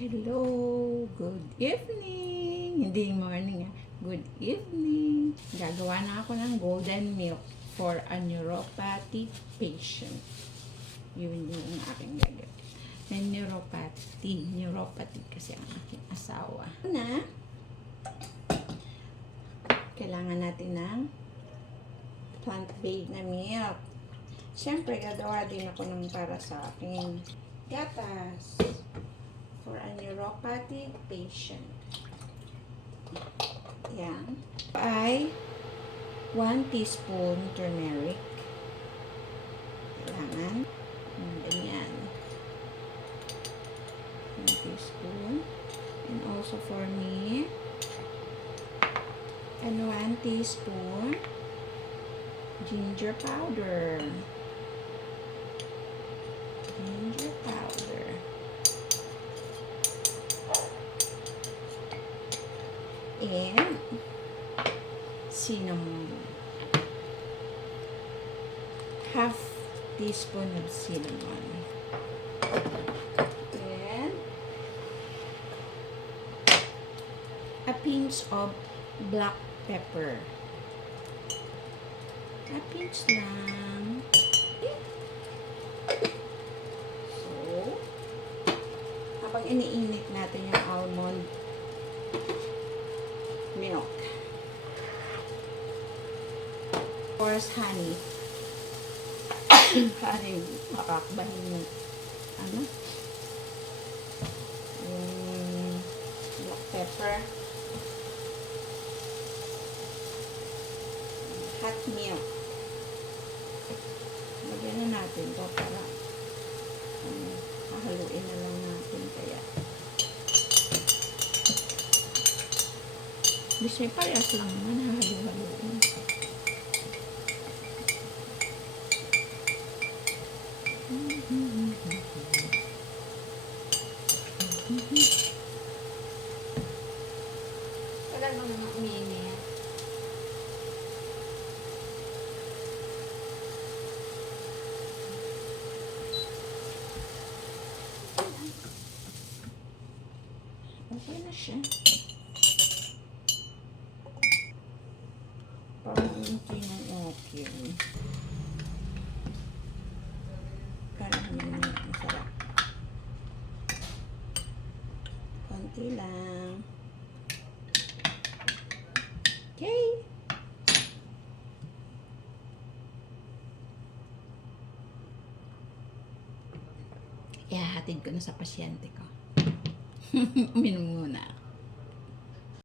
Hello, good evening. Hindi morning Good evening. Gagawa na ako ng golden milk for a neuropathy patient. Yun yung aking gagawin. Neuropathy kasi ang aking asawa. Una, kailangan natin ng plant-based na milk. Siyempre, gagawa din ako ng para sa akin gatas for a neuropathy patient. Yan. Ay 1 teaspoon turmeric. Kailangan. Ganyan. 1 teaspoon. And also for me, and 1 teaspoon ginger powder. Ginger powder. And cinnamon. Half teaspoon of cinnamon. And a pinch of black pepper. A pinch lang. So, habang iniinit natin yung almond milk. Of course, honey. Honey, makakbahin yung yung black pepper. Hot milk. Lagyan na natin to para hahaluin na lang natin kaya. Kasi parehas lang naman, hahalo-haloin. Wala naman umiinit. Okay na siya. Parang hindi nang okay. Parang hindi masarap. Konti lang. Okay. Ihahatid ko na sa pasyente ko. Uminom muna ako.